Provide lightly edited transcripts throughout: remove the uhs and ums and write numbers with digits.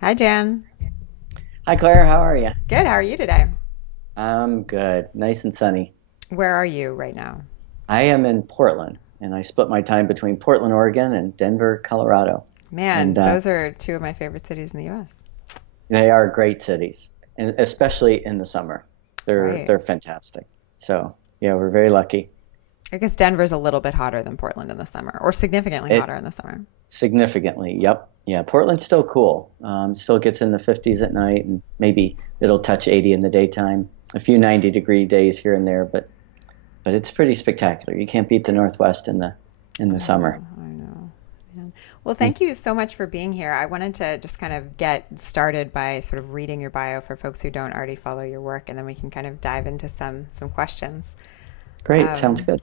Hi, Jan. Hi, Claire. How are you? Good. How are you today? I'm good. Nice and sunny. Where are you right now? I am in Portland, and I split my time between Portland, Oregon, and Denver, Colorado. And Man, those are two of my favorite cities in the US. they are great cities, and especially in the summer. Right. They're fantastic. So yeah, we're very lucky. I guess Denver's a little bit hotter than Portland in the summer, or significantly It hotter in the summer. significantly. Yep. Yeah. Portland's still cool. Still gets in the 50s at night, and maybe it'll touch 80 in the daytime. A few 90-degree days here and there, but it's pretty spectacular. You can't beat the Northwest in the I summer. know, I know. Man. Well, thank you so much for being here. I wanted to just kind of get started by sort of reading your bio for folks who don't already follow your work, and then we can kind of dive into some questions. Great. Sounds Um, good.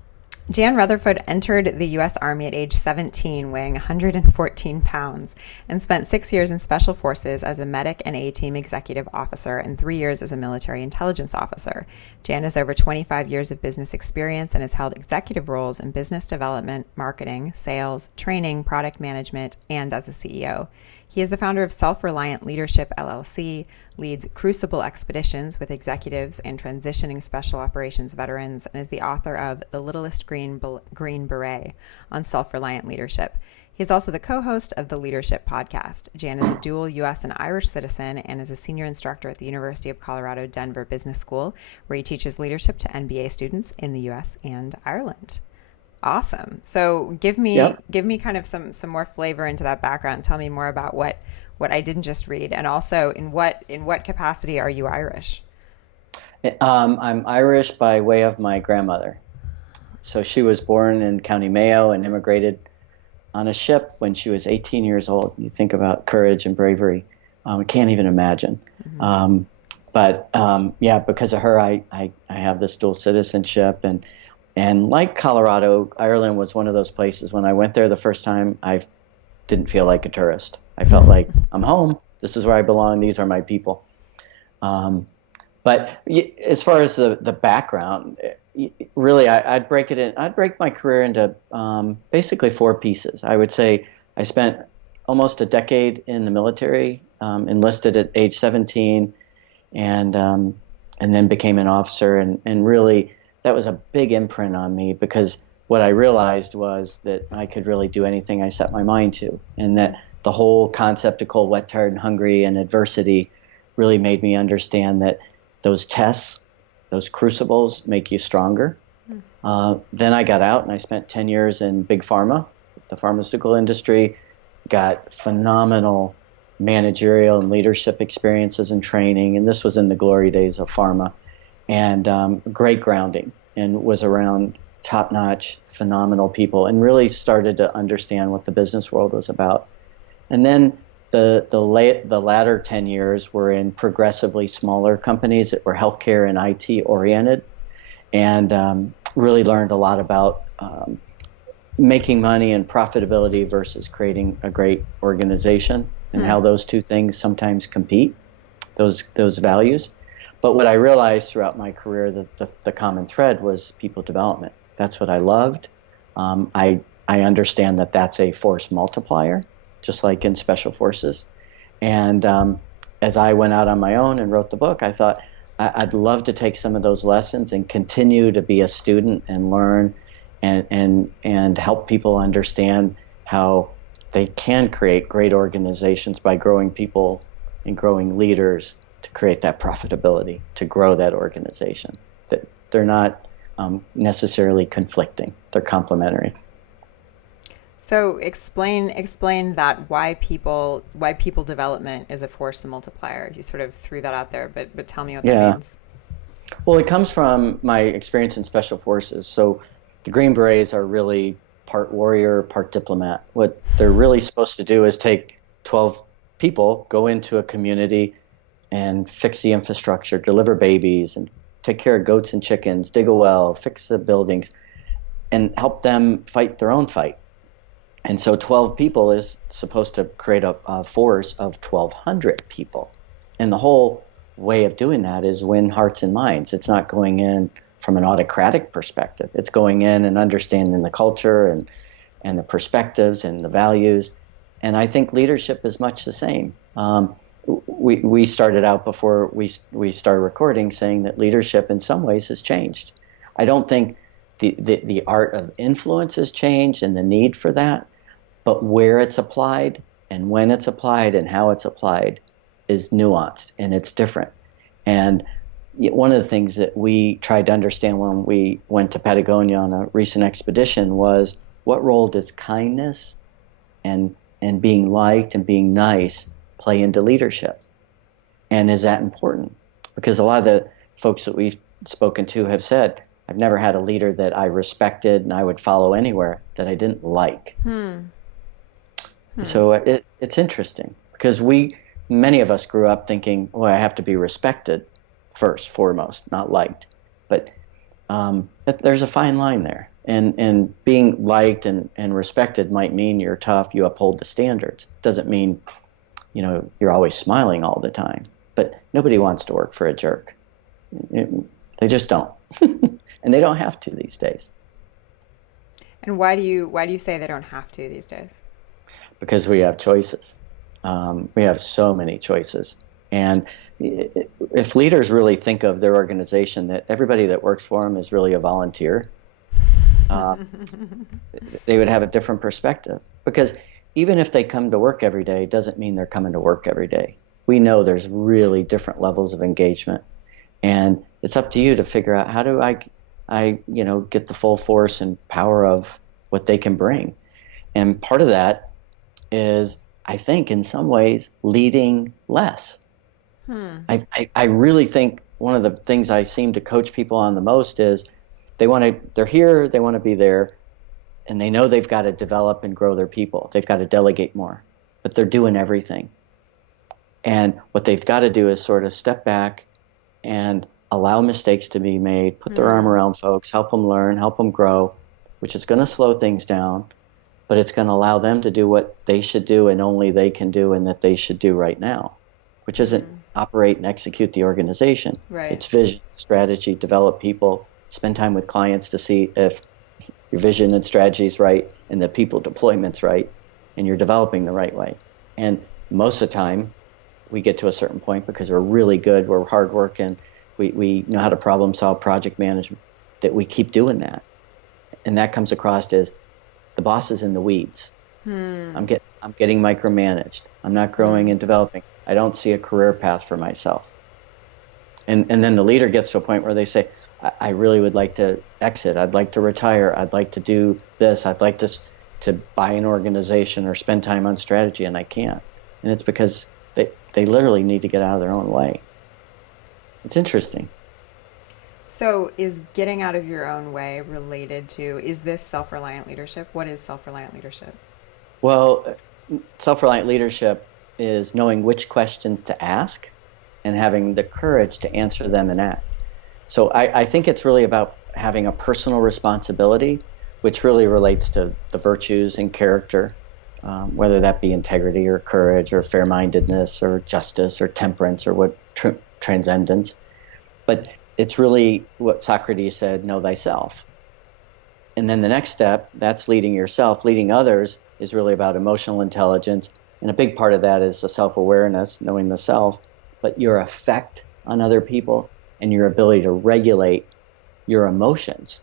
Jan Rutherford entered the U.S. Army at age 17, weighing 114 pounds, and spent 6 years in Special Forces as a medic and A-Team executive officer and 3 years as a military intelligence officer. Jan has over 25 years of business experience and has held executive roles in business development, marketing, sales, training, product management, and as a CEO. He is the founder of Self-Reliant Leadership LLC, leads Crucible expeditions with executives and transitioning special operations veterans, and is the author of The Littlest Green Beret on self-reliant leadership. He is also the co-host of the Leadership Podcast. Jan is a dual U.S. and Irish citizen and is a senior instructor at the University of Colorado Denver Business School, where he teaches leadership to MBA students in the U.S. and Ireland. Awesome. So Yep. give me kind of some more flavor into that background. Tell me more about what I didn't just read, and also in what capacity are you Irish? I'm Irish by way of my grandmother. So she was born in County Mayo and immigrated on a ship when she was 18 years old. You think about courage and bravery. I can't even imagine. Mm-hmm. But yeah, because of her, I have this dual citizenship. And like Colorado, Ireland was one of those places when I went there the first time, I didn't feel like a tourist. I felt like I'm home. This is where I belong. These are my people. Um, but as far as the background, really, I'd break it in. I'd break my career into basically four pieces. I would say I spent almost a decade in the military, enlisted at age 17, and um, and then became an officer. And really, that was a big imprint on me because what I realized was that I could really do anything I set my mind to, and that the whole concept of cold, wet, tired, and hungry, and adversity really made me understand that those tests, those crucibles, make you stronger. Then I got out and I spent 10 years in big pharma, the pharmaceutical industry, got phenomenal managerial and leadership experiences and training. And this was in the glory days of pharma, and great grounding, and was around top notch, phenomenal people, and really started to understand what the business world was about. And then the latter 10 years were in progressively smaller companies that were healthcare and IT oriented, and really learned a lot about making money and profitability versus creating a great organization, and Hmm. how those two things sometimes compete, those values. But what I realized throughout my career, that the common thread was people development. That's what I loved. I understand that that's a force multiplier, just like in special forces. And as I went out on my own and wrote the book, I thought I'd love to take some of those lessons and continue to be a student and learn, and help people understand how they can create great organizations by growing people and growing leaders to create that profitability, to grow that organization. That they're not necessarily conflicting; they're complementary. So explain that why people development is a force multiplier. You sort of threw that out there, but tell me what that Yeah. means. Well, it comes from my experience in special forces. So the Green Berets are really part warrior, part diplomat. What they're really supposed to do is take 12 people, go into a community and fix the infrastructure, deliver babies, and take care of goats and chickens, dig a well, fix the buildings, and help them fight their own fight. And so 12 people is supposed to create a force of 1,200 people. And the whole way of doing that is win hearts and minds. It's not going in from an autocratic perspective. It's going in and understanding the culture and the perspectives and the values. And I think leadership is much the same. We started out before we started recording saying that leadership in some ways has changed. I don't think the art of influence has changed and the need for that, but where it's applied and when it's applied and how it's applied is nuanced and it's different. And one of the things that we tried to understand when we went to Patagonia on a recent expedition was, what role does kindness and being liked and being nice play into leadership? And is that important? Because a lot of the folks that we've spoken to have said, I've never had a leader that I respected and I would follow anywhere that I didn't like. So it's interesting because many of us grew up thinking, well, I have to be respected first, foremost, not liked. But there's a fine line there. And being liked and respected might mean you're tough, you uphold the standards. Doesn't mean, you're always smiling all the time. But nobody wants to work for a jerk. They just don't. And they don't have to these days. And why do you say they don't have to these days? Because we have choices. We have so many choices. And if leaders really think of their organization that everybody that works for them is really a volunteer, they would have a different perspective. Because even if they come to work every day, doesn't mean they're coming to work every day. We know there's really different levels of engagement. And it's up to you to figure out, how do I get the full force and power of what they can bring. And part of that is, I think, in some ways, leading less. I really think one of the things I seem to coach people on the most is they're here, they want to be there, and they know they've got to develop and grow their people. They've got to delegate more, but they're doing everything. And what they've got to do is sort of step back and allow mistakes to be made, put their arm around folks, help them learn, help them grow, which is going to slow things down, but it's going to allow them to do what they should do and only they can do and that they should do right now, which isn't operate and execute the organization. Right. It's vision, strategy, develop people, spend time with clients to see if your vision and strategy is right and the people deployment's right and you're developing the right way. And most of the time, we get to a certain point because we're really good, we're hardworking, we know how to problem solve, project management, that we keep doing that. And that comes across as the boss is in the weeds. I'm getting micromanaged. I'm not growing and developing. I don't see a career path for myself. And then the leader gets to a point where they say, I really would like to exit. I'd like to retire. I'd like to do this. I'd like to buy an organization or spend time on strategy, and I can't. And it's because they literally need to get out of their own way. It's interesting. So is getting out of your own way related to, is this self-reliant leadership? What is self-reliant leadership? Well, self-reliant leadership is knowing which questions to ask and having the courage to answer them and act. So I think it's really about having a personal responsibility, which really relates to the virtues and character, whether that be integrity or courage or fair-mindedness or justice or temperance or what transcendence. But it's really what Socrates said, know thyself. And then the next step, that's leading yourself. Leading others is really about emotional intelligence. And a big part of that is the self-awareness, knowing the self, but your effect on other people and your ability to regulate your emotions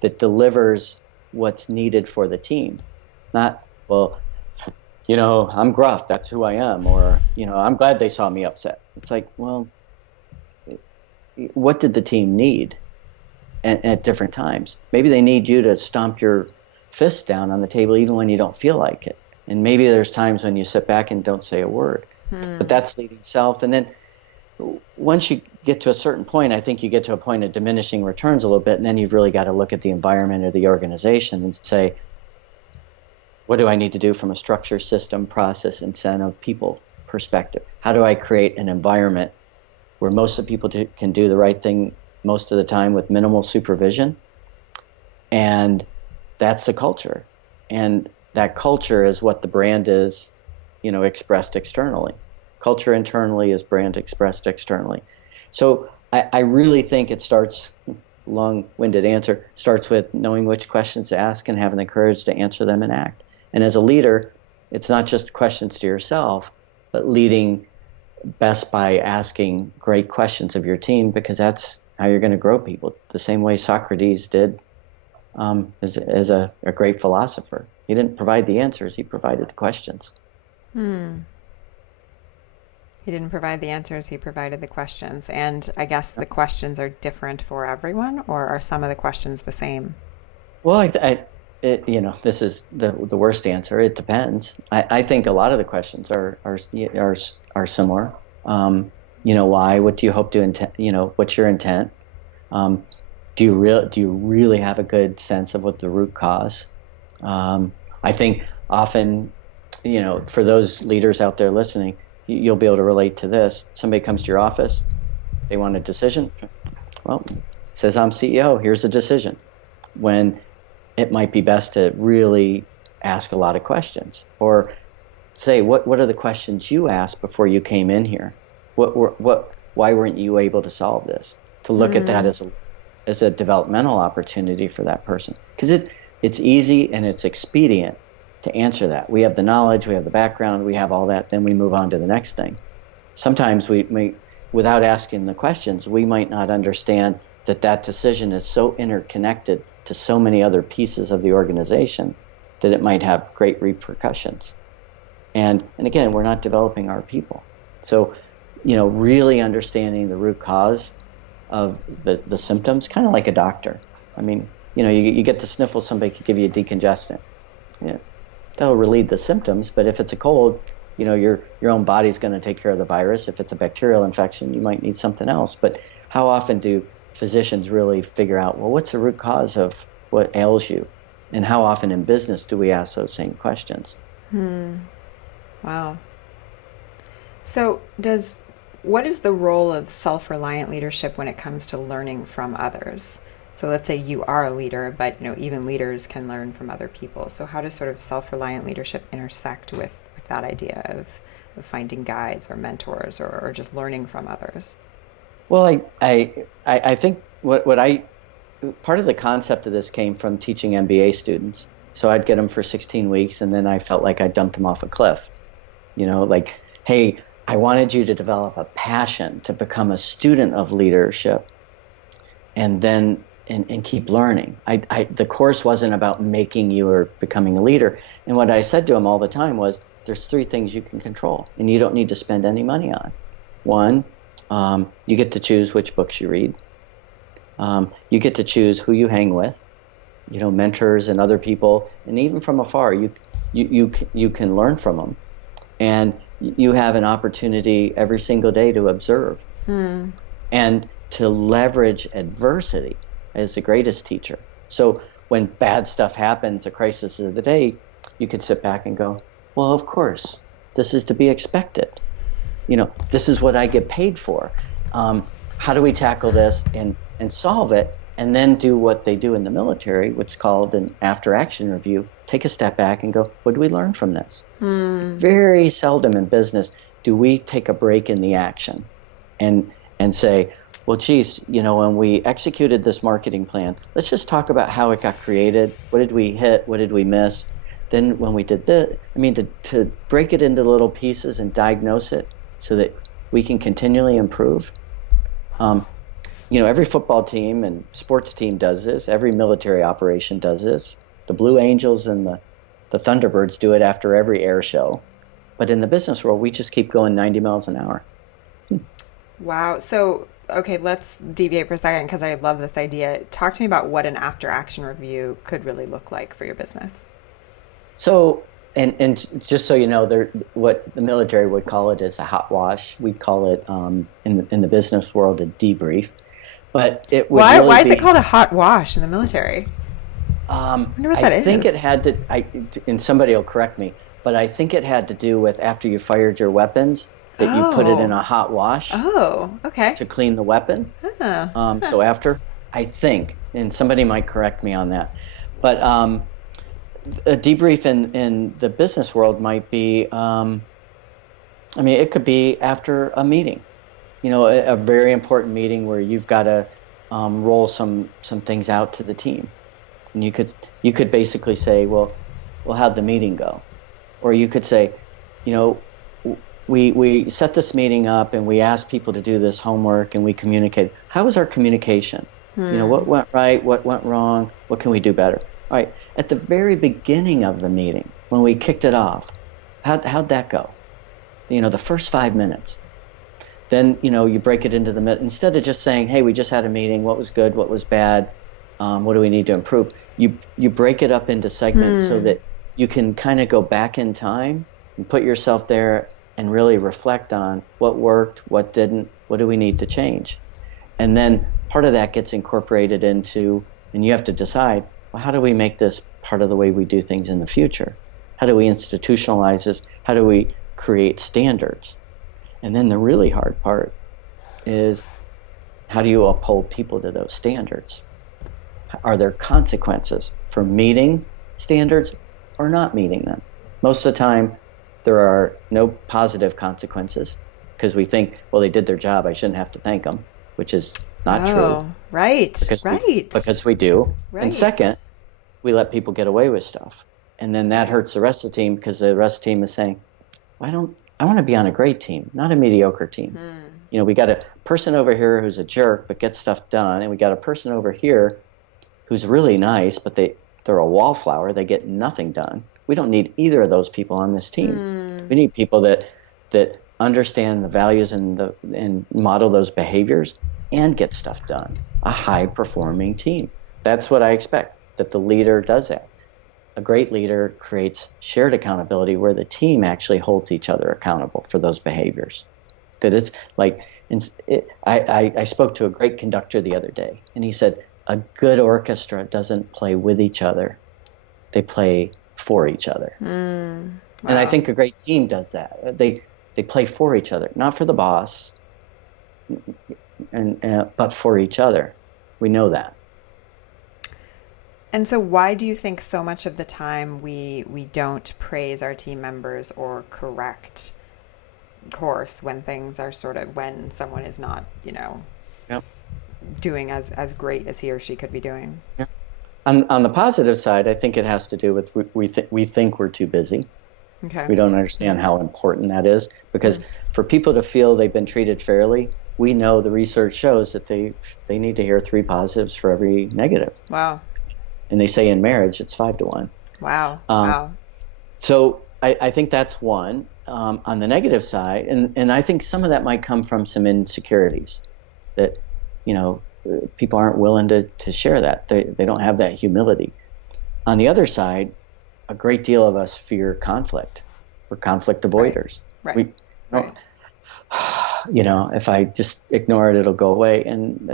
that delivers what's needed for the team. Not, well, I'm gruff, that's who I am, or, I'm glad they saw me upset. It's like, well, what did the team need at different times? Maybe they need you to stomp your fist down on the table even when you don't feel like it. And maybe there's times when you sit back and don't say a word. But that's leading self. And then once you get to a certain point, I think you get to a point of diminishing returns a little bit, and then you've really got to look at the environment or the organization and say, what do I need to do from a structure, system, process, incentive, people perspective? How do I create an environment where most of the people can do the right thing most of the time with minimal supervision? And that's the culture. And that culture is what the brand is, expressed externally. Culture internally is brand expressed externally. So I really think it starts long-winded answer, starts with knowing which questions to ask and having the courage to answer them and act. And as a leader, it's not just questions to yourself, but leading best by asking great questions of your team, because that's how you're going to grow people. The same way Socrates did as a great philosopher. He didn't provide the answers, he provided the questions. He didn't provide the answers, he provided the questions. And I guess the questions are different for everyone, or are some of the questions the same? Well, this is the worst answer. It depends. I think a lot of the questions are similar. Why? What do you hope to intend? What's your intent? Do you really have a good sense of what the root cause? I think often, for those leaders out there listening, you'll be able to relate to this. Somebody comes to your office, they want a decision. Well, it says I'm CEO, here's the decision. When it might be best to really ask a lot of questions, or say, what are the questions you asked before you came in here? Why weren't you able to solve this? To look at that as a developmental opportunity for that person, because it's easy and it's expedient to answer that. We have the knowledge, we have the background, we have all that, then we move on to the next thing. Sometimes we without asking the questions, we might not understand that decision is so interconnected to so many other pieces of the organization that it might have great repercussions. And again, we're not developing our people. So, really understanding the root cause of the symptoms, kind of like a doctor. I mean, you get the sniffles, somebody could give you a decongestant. That'll relieve the symptoms, but if it's a cold, your own body's going to take care of the virus. If it's a bacterial infection, you might need something else. But how often do physicians really figure out, well, what's the root cause of what ails you? And how often in business do we ask those same questions? Wow. So what is the role of self-reliant leadership when it comes to learning from others? So let's say you are a leader, but even leaders can learn from other people. So how does sort of self-reliant leadership intersect with that idea of finding guides or mentors or just learning from others? Well, I think part of the concept of this came from teaching MBA students. So I'd get them for 16 weeks, and then I felt like I dumped them off a cliff. Like, hey, I wanted you to develop a passion to become a student of leadership, and then and keep learning. The course wasn't about making you or becoming a leader. And what I said to them all the time was, there's 3 things you can control, and you don't need to spend any money on. One, you get to choose which books you read. You get to choose who you hang with, mentors and other people, and even from afar, you can learn from them, and you have an opportunity every single day to observe and to leverage adversity as the greatest teacher. So when bad stuff happens, a crisis of the day, you can sit back and go, well, of course, this is to be expected. This is what I get paid for. How do we tackle this and solve it, and then do what they do in the military, what's called an after-action review, take a step back and go, what did we learn from this? Very seldom in business do we take a break in the action and say, well, geez, when we executed this marketing plan, let's just talk about how it got created. What did we hit? What did we miss? Then when we did this, to break it into little pieces and diagnose it so that we can continually improve. Every football team and sports team does this. Every military operation does this. The Blue Angels and the Thunderbirds do it after every air show. But in the business world, we just keep going 90 miles an hour. Wow. So, okay, let's deviate for a second because I love this idea. Talk to me about what an after-action review could really look like for your business. So, and just so you know, what the military would call it is a hot wash. We'd call it in the business world a debrief. But it would why is it called a hot wash in the military? I wonder what that is. I think it had to, and somebody will correct me, but I think it had to do with after you fired your weapons, that you put it in a hot wash. Oh, okay. To clean the weapon. So after, I think, and somebody might correct me on that, but a debrief in the business world might be, it could be after a meeting, a very important meeting where you've got to roll some things out to the team. And you could basically say, well, how'd the meeting go? Or you could say, you know, we set this meeting up and we asked people to do this homework and we communicated. How was our communication? What went right? What went wrong? What can we do better? All right. At the very beginning of the meeting, when we kicked it off, how'd that go? The first 5 minutes. Then, you break it into the middle. Instead of just saying, hey, we just had a meeting. What was good? What was bad? What do we need to improve? You break it up into segments so that you can kind of go back in time and put yourself there and really reflect on what worked, what didn't, what do we need to change. And then part of that gets incorporated into, and you have to decide, well, how do we make this part of the way we do things in the future? How do we institutionalize this? How do we create standards? And then the really hard part is, how do you uphold people to those standards? Are there consequences for meeting standards or not meeting them? Most of the time, there are no positive consequences because we think, well, they did their job, I shouldn't have to thank them, which is not true. Right, because we do. Right. And second, we let people get away with stuff. And then that hurts the rest of the team because the rest of the team is saying, I want to be on a great team, not a mediocre team. We got a person over here who's a jerk but gets stuff done, and we got a person over here who's really nice, but they're a wallflower. They get nothing done. We don't need either of those people on this team. We need people that understand the values and model those behaviors and get stuff done. A high-performing team. That's what I expect, that the leader does that. A great leader creates shared accountability where the team actually holds each other accountable for those behaviors. That it's like, I spoke to a great conductor the other day, and he said, a good orchestra doesn't play with each other. They play for each other. Wow. And I think a great team does that. They play for each other, not for the boss, but for each other. We know that. And so why do you think so much of the time we don't praise our team members or correct course when things are when someone is not, Yep. doing as great as he or she could be doing? Yeah. On the positive side, I think it has to do with we think we're too busy. Okay. We don't understand how important that is, because for people to feel they've been treated fairly, we know the research shows that they need to hear 3 positives for every negative. Wow. And they say in marriage it's 5 to 1. Wow. Wow. So I think that's one. On the negative side, and I think some of that might come from some insecurities that, people aren't willing to share that. They don't have that humility. On the other side, a great deal of us fear conflict. We're conflict avoiders. Right. If I just ignore it, it'll go away. And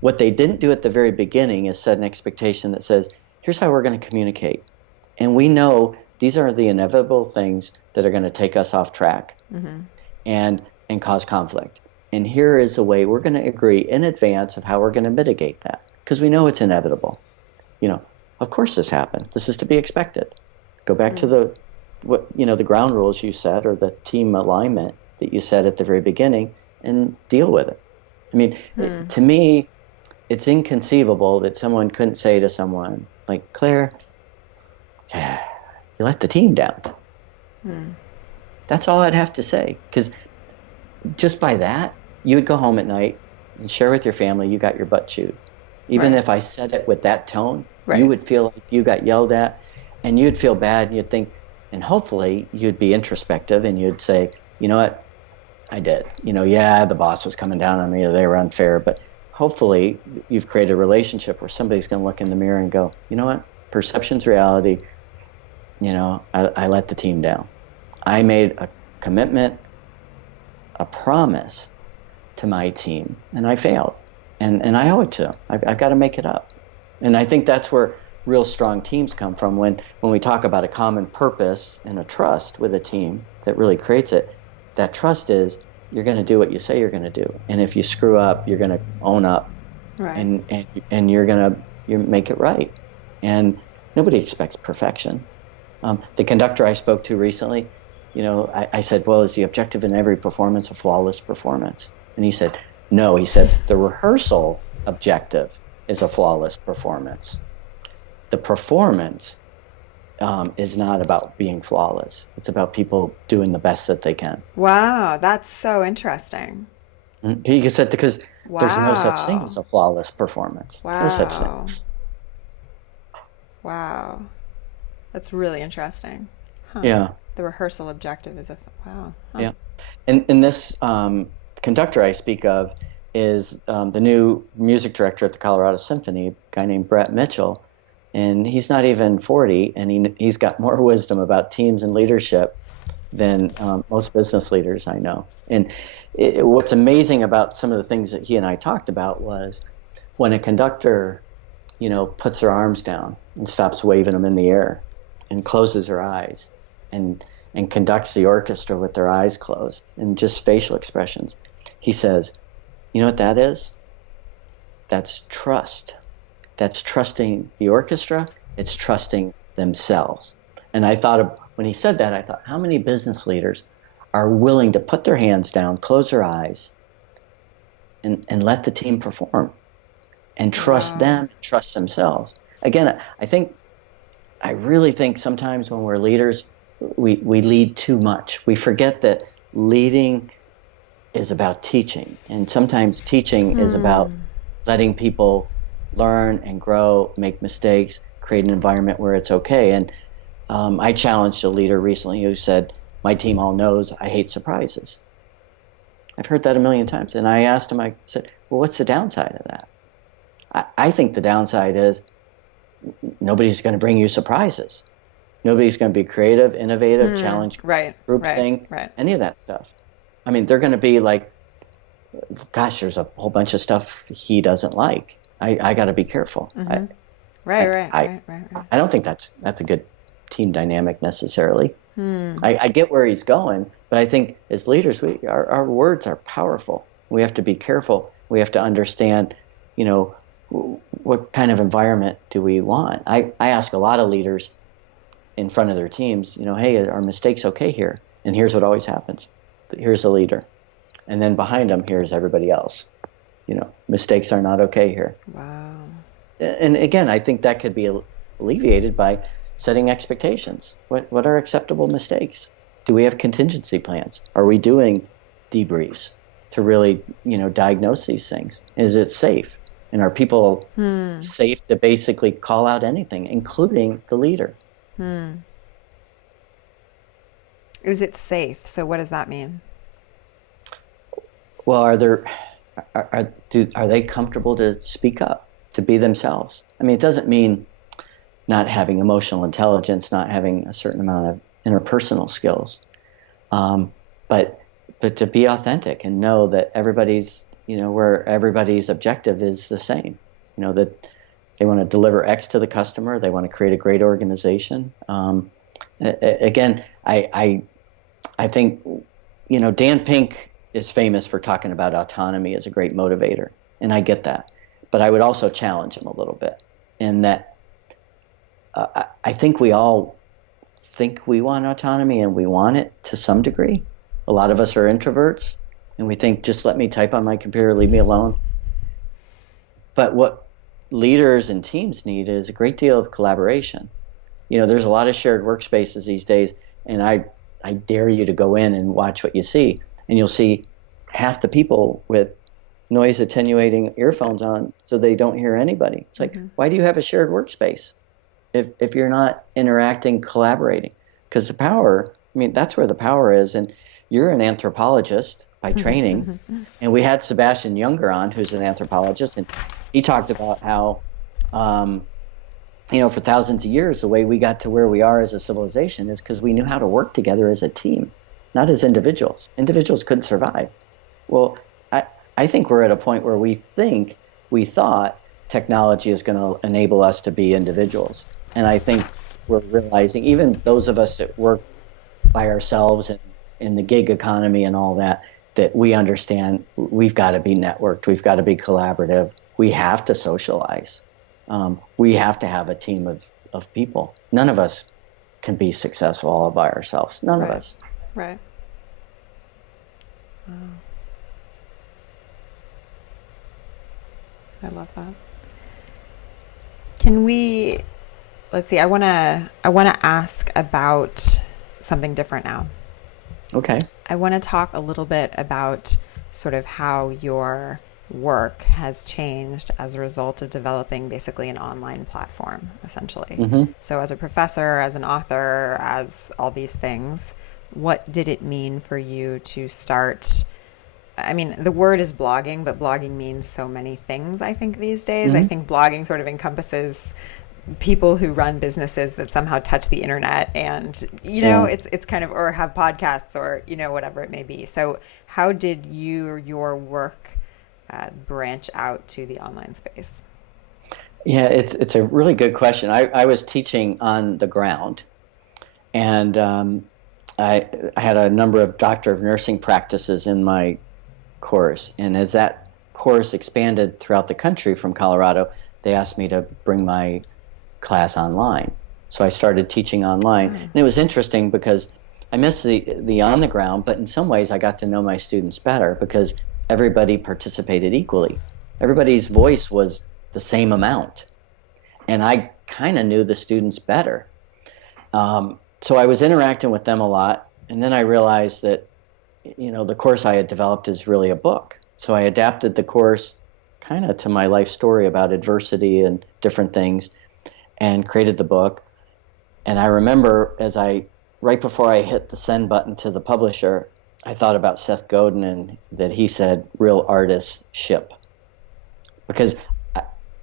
what they didn't do at the very beginning is set an expectation that says, here's how we're going to communicate. And we know these are the inevitable things that are going to take us off track and cause conflict. And here is a way we're going to agree in advance of how we're going to mitigate that, because we know it's inevitable. Of course this happens. This is to be expected. Go back to the ground rules you set, or the team alignment that you set at the very beginning, and deal with it. I mean, to me, it's inconceivable that someone couldn't say to someone like, Claire, you let the team down. That's all I'd have to say, because just by that, you would go home at night and share with your family you got your butt chewed. Even if I said it with that tone, you would feel like you got yelled at, and you'd feel bad, and you'd think, and hopefully you'd be introspective and you'd say, you know what, I did. The boss was coming down on me, or they were unfair, but hopefully you've created a relationship where somebody's going to look in the mirror and go, you know what, perception's reality. I let the team down. I made a commitment, a promise to my team, and I failed. And I owe it to them. I've got to make it up. And I think that's where real strong teams come from, when we talk about a common purpose and a trust with a team that really creates it. That trust is, you're going to do what you say you're going to do. And if you screw up, you're going to own up. Right. And you're going to make it right. And nobody expects perfection. The conductor I spoke to recently, I said, well, is the objective in every performance a flawless performance? And he said, No, he said the rehearsal objective is a flawless performance. The performance is not about being flawless. It's about people doing the best that they can. Wow, that's so interesting. He said because there's no such thing as Wow. a flawless performance. No such thing. Wow. Wow. That's really interesting. Huh. Yeah, The rehearsal objective is a wow. Huh. yeah. And this conductor I speak of is the new music director at the Colorado Symphony, a guy named Brett Mitchell. And he's not even 40, and he's got more wisdom about teams and leadership than most business leaders I know. And what's amazing about some of the things that he and I talked about was when a conductor, puts her arms down and stops waving them in the air and closes her eyes and conducts the orchestra with their eyes closed and just facial expressions. He says, you know what that is? That's trust. That's trusting the orchestra. It's trusting themselves. And I thought when he said that, I thought, how many business leaders are willing to put their hands down, close their eyes, and let the team perform and trust Wow. them, trust themselves. Again, I really think sometimes when we're leaders, we lead too much. We forget that leading is about teaching. And sometimes teaching is about letting people learn and grow, make mistakes, create an environment where it's okay. And I challenged a leader recently who said, my team all knows I hate surprises. I've heard that a million times. And I asked him, I said, well, what's the downside of that? I think the downside is nobody's going to bring you surprises. Nobody's going to be creative, innovative, challenge, Right. groupthink, Right. any of that stuff. I mean, they're going to be like, gosh, there's a whole bunch of stuff he doesn't like. I got to be careful. Right. I don't think that's a good team dynamic necessarily. I get where he's going, but I think as leaders, our words are powerful. We have to be careful. We have to understand, what kind of environment do we want? I ask a lot of leaders in front of their teams, hey, are mistakes okay here? And here's what always happens. Here's the leader. And then behind them, here's everybody else. Mistakes are not okay here. Wow. And again, I think that could be alleviated by setting expectations. What are acceptable mistakes? Do we have contingency plans? Are we doing debriefs to really, diagnose these things? Is it safe? And are people safe to basically call out anything, including the leader? Is it safe? So what does that mean? Well, are they comfortable to speak up, to be themselves? I mean, it doesn't mean not having emotional intelligence, not having a certain amount of interpersonal skills, but to be authentic and know that everybody's, where everybody's objective is the same. That they want to deliver X to the customer, they want to create a great organization. Again, I think, Dan Pink is famous for talking about autonomy as a great motivator, and I get that. But I would also challenge him a little bit in that I think we all think we want autonomy, and we want it to some degree. A lot of us are introverts, and we think, just let me type on my computer, leave me alone. But what leaders and teams need is a great deal of collaboration. There's a lot of shared workspaces these days, and I dare you to go in and watch what you see. And you'll see half the people with noise attenuating earphones on so they don't hear anybody. It's like, why do you have a shared workspace if you're not interacting, collaborating? Because the power, that's where the power is. And you're an anthropologist by training. And we had Sebastian Junger on, who's an anthropologist, and he talked about how, for thousands of years, the way we got to where we are as a civilization is because we knew how to work together as a team, not as individuals. Individuals couldn't survive. Well, I think we're at a point where we thought technology is going to enable us to be individuals. And I think we're realizing, even those of us that work by ourselves and in the gig economy and all that we understand we've got to be networked, we've got to be collaborative, we have to socialize. We have to have a team of people. None of us can be successful all by ourselves. None of us. Right. Wow. I love that. Can we, let's see, I want to ask about something different now. Okay. I want to talk a little bit about sort of how your work has changed as a result of developing basically an online platform, essentially. Mm-hmm. So, as a professor, as an author, as all these things, what did it mean for you to start? I mean, the word is blogging, but blogging means so many things, I think, these days. I Mm-hmm. think blogging sort of encompasses people who run businesses that somehow touch the internet and Yeah. it's kind of, or have podcasts, or whatever it may be. So how did your work branch out to the online space? Yeah, it's a really good question. I was teaching on the ground, and I had a number of Doctor of Nursing practices in my course. And as that course expanded throughout the country from Colorado, they asked me to bring my class online. So I started teaching online. Oh. And it was interesting because I missed the on the ground, but in some ways I got to know my students better because everybody participated equally. Everybody's voice was the same amount. And I kind of knew the students better. So I was interacting with them a lot. And then I realized that, the course I had developed is really a book. So I adapted the course kind of to my life story about adversity and different things and created the book. And I remember right before I hit the send button to the publisher, I thought about Seth Godin and that he said, real artists ship. Because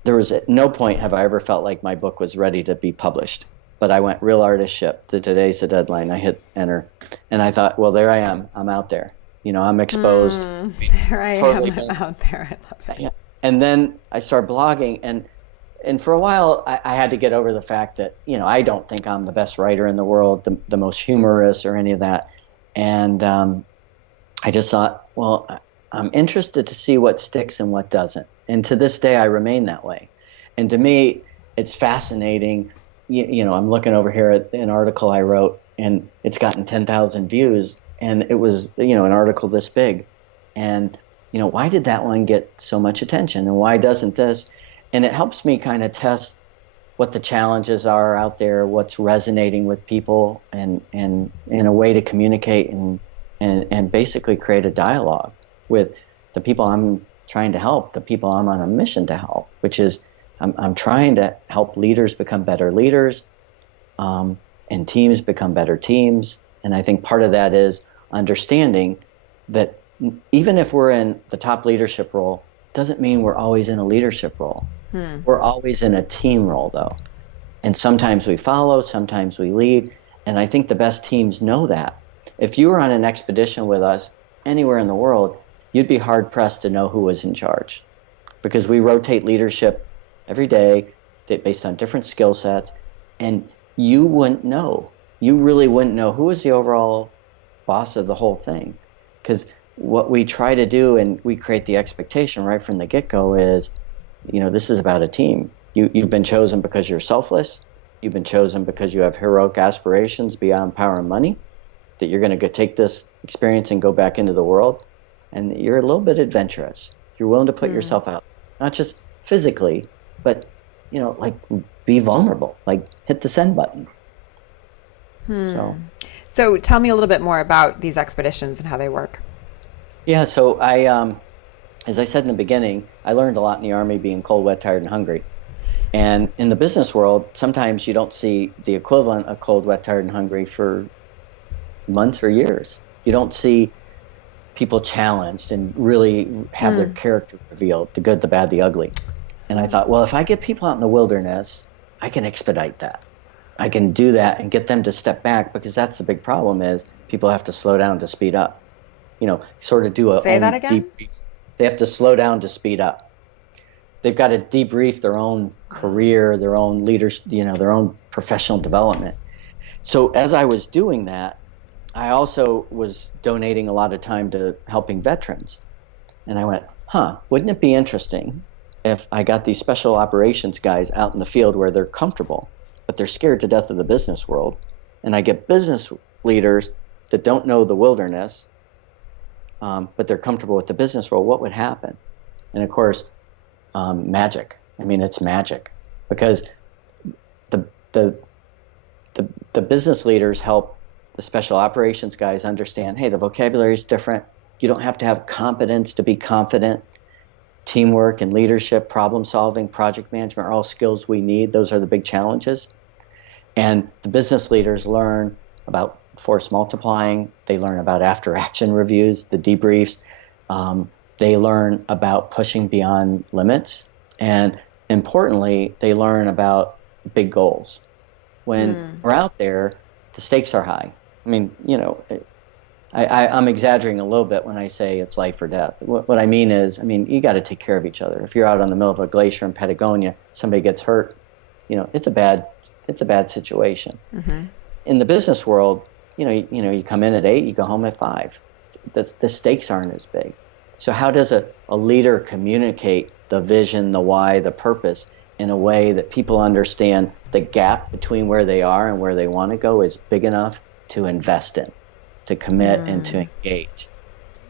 there was at no point have I ever felt like my book was ready to be published. But I went real artist ship. Today's the deadline. I hit enter. And I thought, well, there I am. I'm out there. I'm exposed. There I Totally am out there. I love it. Yeah. And then I started blogging, and for a while I had to get over the fact that I don't think I'm the best writer in the world, the most humorous or any of that. And I just thought, well, I'm interested to see what sticks and what doesn't. And to this day, I remain that way. And to me, it's fascinating. I'm looking over here at an article I wrote, and it's gotten 10,000 views, and it was an article this big. And why did that one get so much attention, and why doesn't this? And it helps me kind of test what the challenges are out there, what's resonating with people, and in a way to communicate and basically create a dialogue with the people I'm trying to help, the people I'm on a mission to help, which is I'm trying to help leaders become better leaders, and teams become better teams. And I think part of that is understanding that even if we're in the top leadership role, doesn't mean we're always in a leadership role. We're always in a team role, though. And sometimes we follow, sometimes we lead. And I think the best teams know that. If you were on an expedition with us anywhere in the world, you'd be hard-pressed to know who was in charge, because we rotate leadership every day based on different skill sets, and you wouldn't know. You really wouldn't know who was the overall boss of the whole thing. Because what we try to do, and we create the expectation right from the get-go, is, this is about a team. You've been chosen because you're selfless. You've been chosen because you have heroic aspirations beyond power and money, that you're going to go take this experience and go back into the world. And you're a little bit adventurous. You're willing to put yourself out, not just physically, but, be vulnerable, hit the send button. So tell me a little bit more about these expeditions and how they work. Yeah, so as I said in the beginning, I learned a lot in the Army being cold, wet, tired, and hungry. And in the business world, sometimes you don't see the equivalent of cold, wet, tired, and hungry for months or years. You don't see people challenged and really have their character revealed, the good, the bad, the ugly. And I thought, well, if I get people out in the wilderness, I can expedite that. I can do that and get them to step back, because that's the big problem is people have to slow down to speed up. Sort of do a Say that again? debrief. They have to slow down to speed up. They've got to debrief their own career, their own leaders, their own professional development. So as I was doing that, I also was donating a lot of time to helping veterans. And I went, wouldn't it be interesting if I got these special operations guys out in the field where they're comfortable, but they're scared to death of the business world, and I get business leaders that don't know the wilderness, but they're comfortable with the business world, what would happen? And of course, magic. I mean, it's magic, because the the the business leaders help the special operations guys understand, hey, the vocabulary is different. You don't have to have competence to be confident. Teamwork and leadership, problem solving, project management are all skills we need. Those are the big challenges. And the business leaders learn about force multiplying. They learn about after action reviews, the debriefs. They learn about pushing beyond limits. And importantly, they learn about big goals. When we're out there, the stakes are high. I mean, I'm exaggerating a little bit when I say it's life or death. What I mean is, you got to take care of each other. If you're out on the middle of a glacier in Patagonia, somebody gets hurt, it's a bad situation. Mm-hmm. In the business world, you come in at 8, you go home at 5. The stakes aren't as big. So how does a leader communicate the vision, the why, the purpose in a way that people understand the gap between where they are and where they want to go is big enough to invest in, to commit and to engage?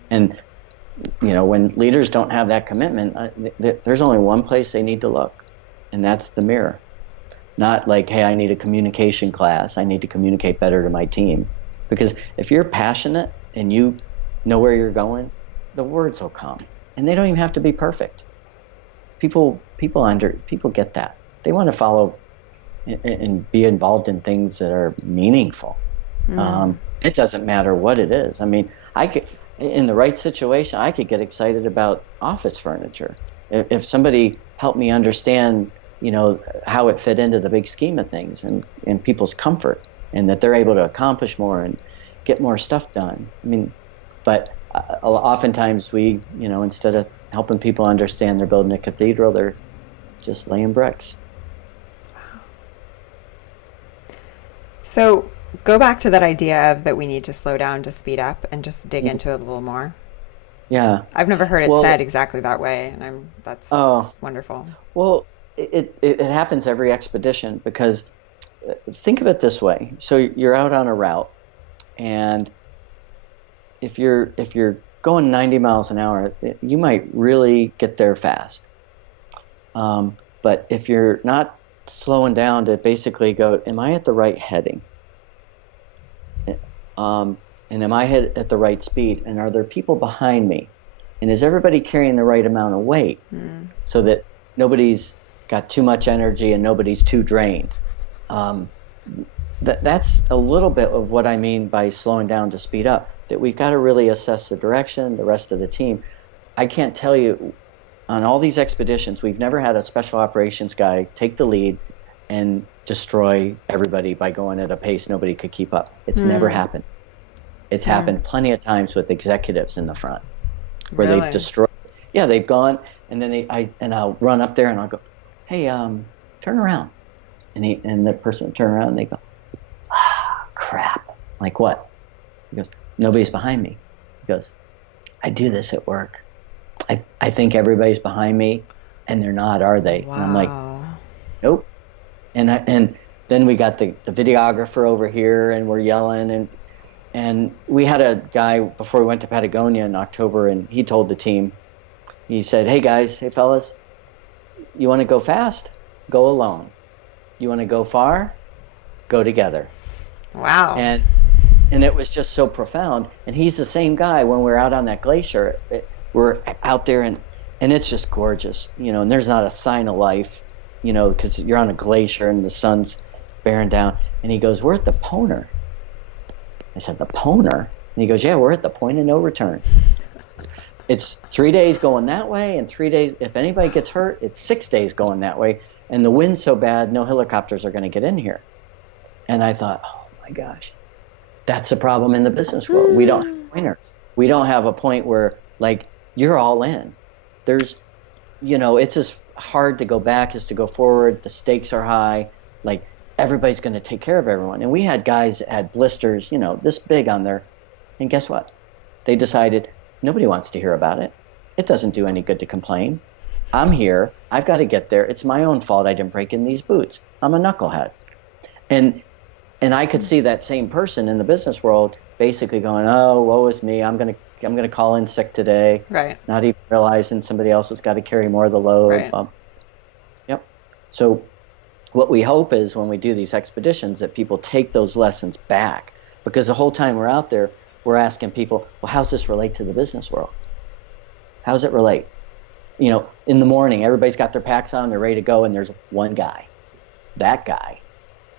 And, when leaders don't have that commitment, there's only one place they need to look, and that's the mirror. Not like, hey, I need a communication class. I need to communicate better to my team. Because if you're passionate and you know where you're going, the words will come. And they don't even have to be perfect. People get that. They want to follow and be involved in things that are meaningful. It doesn't matter what it is. I could, in the right situation, I could get excited about office furniture. If somebody helped me understand, how it fit into the big scheme of things and people's comfort, and that they're able to accomplish more and get more stuff done. But oftentimes we, instead of helping people understand they're building a cathedral, they're just laying bricks. So go back to that idea of that we need to slow down to speed up and just dig into it a little more. Yeah. I've never heard it said exactly that way, and that's wonderful. Well, it happens every expedition, because think of it this way. So you're out on a route, and if you're going 90 miles an hour, you might really get there fast. But if you're not slowing down to basically go, am I at the right heading? And am I at the right speed? And are there people behind me? And is everybody carrying the right amount of weight so that nobody's got too much energy and nobody's too drained? That's a little bit of what I mean by slowing down to speed up, that we've got to really assess the direction, the rest of the team. I can't tell you, on all these expeditions, we've never had a special operations guy take the lead and destroy everybody by going at a pace nobody could keep up. It's never happened. It's happened plenty of times with executives in the front, where they've destroyed. Yeah, they've gone, and then I'll run up there and I'll go, hey, turn around. And the person will turn around and they go, crap. Like what? He goes, nobody's behind me. He goes, I do this at work. I think everybody's behind me, and they're not, are they? Wow. And I'm like, nope. And then we got the videographer over here, and we're yelling, and we had a guy before we went to Patagonia in October, and he told the team, he said, hey guys, hey fellas, you want to go fast? Go alone. You want to go far? Go together. Wow. And it was just so profound. And he's the same guy when we're out on that glacier. We're out there and it's just gorgeous, and there's not a sign of life, because you're on a glacier and the sun's bearing down. And he goes, we're at the Poner. I said, the Poner? And he goes, yeah, we're at the point of no return. It's 3 days going that way, and 3 days, if anybody gets hurt, it's 6 days going that way. And the wind's so bad, no helicopters are going to get in here. And I thought, oh my gosh, that's the problem in the business world. We don't have pointers. We don't have a point where, like, you're all in. There's, it's as hard to go back as to go forward. The stakes are high. Like, everybody's going to take care of everyone. And we had guys that had blisters, this big on there. And guess what? They decided nobody wants to hear about it. It doesn't do any good to complain. I'm here. I've got to get there. It's my own fault I didn't break in these boots. I'm a knucklehead. And I could see that same person in the business world basically going, oh, woe is me. I'm going to I'm going to call in sick today. Right. Not even realizing somebody else has got to carry more of the load. Right. Yep. So what we hope is when we do these expeditions that people take those lessons back, because the whole time we're out there, we're asking people, well, how's this relate to the business world? How does it relate? You know, in the morning, everybody's got their packs on, they're ready to go, and there's one guy, that guy,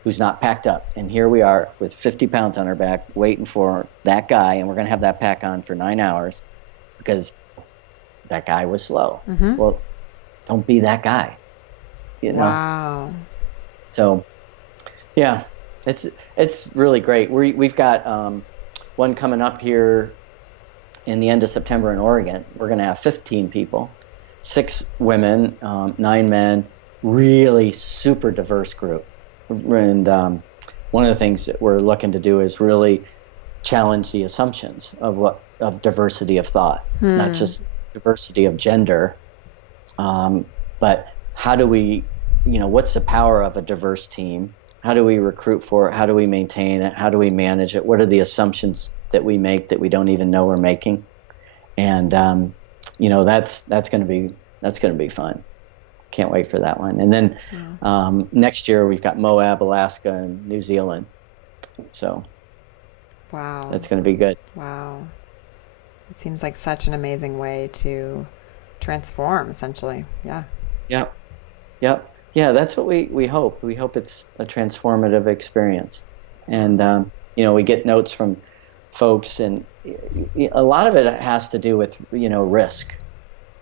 who's not packed up. And here we are with 50 pounds on our back waiting for that guy, and we're going to have that pack on for 9 hours because that guy was slow. Mm-hmm. Well, don't be that guy, you know? Wow. So, yeah, it's really great. We've got one coming up here in the end of September in Oregon. We're going to have 15 people, 6 women, 9 men, really super diverse group. And one of the things that we're looking to do is really challenge the assumptions of diversity of thought, not just diversity of gender, but how do we, what's the power of a diverse team? How do we recruit for it? How do we maintain it? How do we manage it? What are the assumptions that we make that we don't even know we're making? And that's going to be fun. Can't wait for that one. And then next year we've got Moab, Alaska, and New Zealand. So wow, that's going to be good. Wow. It seems like such an amazing way to transform, essentially. Yeah. Yep. Yeah, that's what we hope. We hope it's a transformative experience. And, we get notes from folks, and a lot of it has to do with, risk.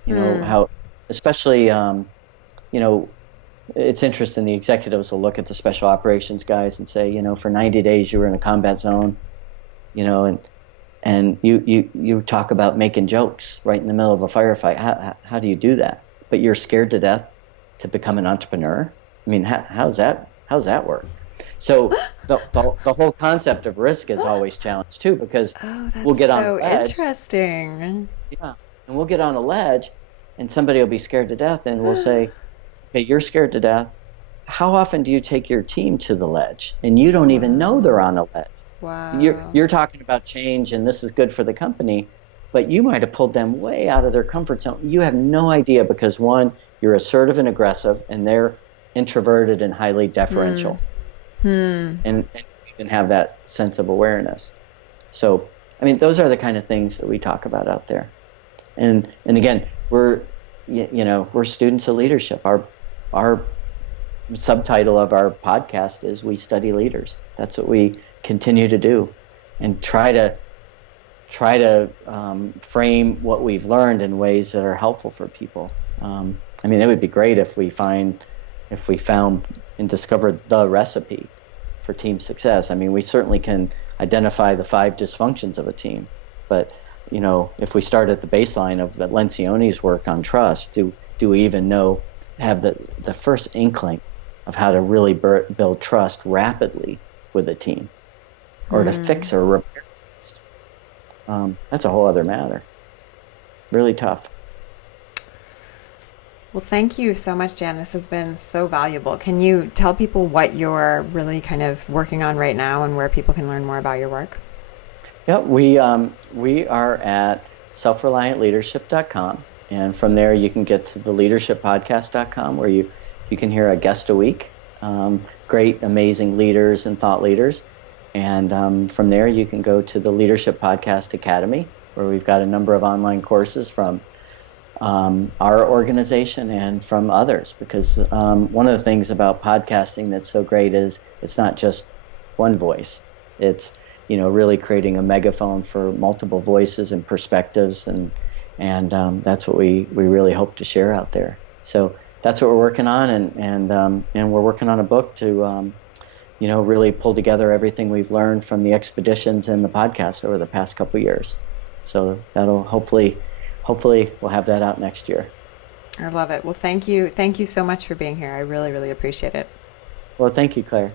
How, especially, it's interesting. The executives will look at the special operations guys and say, for 90 days you were in a combat zone, and you talk about making jokes right in the middle of a firefight. How do you do that? But you're scared to death to become an entrepreneur? I mean, how's that work? So the whole concept of risk is always challenged too, because we'll get on a ledge. Interesting. Yeah, and we'll get on a ledge, and somebody will be scared to death, and we'll say, "Hey, you're scared to death. How often do you take your team to the ledge, and you don't even know they're on a ledge?" Wow. You're talking about change, and this is good for the company, but you might have pulled them way out of their comfort zone. You have no idea, because one, you're assertive and aggressive, and they're introverted and highly deferential. And you can have that sense of awareness. So, I mean, those are the kind of things that we talk about out there. And again, we're students of leadership. Our subtitle of our podcast is "We Study Leaders." That's what we continue to do, and try to frame what we've learned in ways that are helpful for people. I mean, it would be great if we found and discovered the recipe for team success. I mean, we certainly can identify the 5 dysfunctions of a team, but if we start at the baseline of Lencioni's work on trust, do we even have the first inkling of how to really build trust rapidly with a team, or to fix or repair? That's a whole other matter. Really tough. Well, thank you so much, Jan. This has been so valuable. Can you tell people what you're really kind of working on right now and where people can learn more about your work? Yeah, we are at selfreliantleadership.com, and from there you can get to the leadershippodcast.com, where you can hear a guest a week, great, amazing leaders and thought leaders. And from there you can go to the Leadership Podcast Academy, where we've got a number of online courses from our organization and from others, because one of the things about podcasting that's so great is it's not just one voice. It's really creating a megaphone for multiple voices and perspectives, and that's what we really hope to share out there. So that's what we're working on, and we're working on a book to really pull together everything we've learned from the expeditions and the podcast over the past couple of years. So that'll hopefully we'll have that out next year. I love it. Well, thank you so much for being here. I really, really appreciate it. Well, thank you, Claire.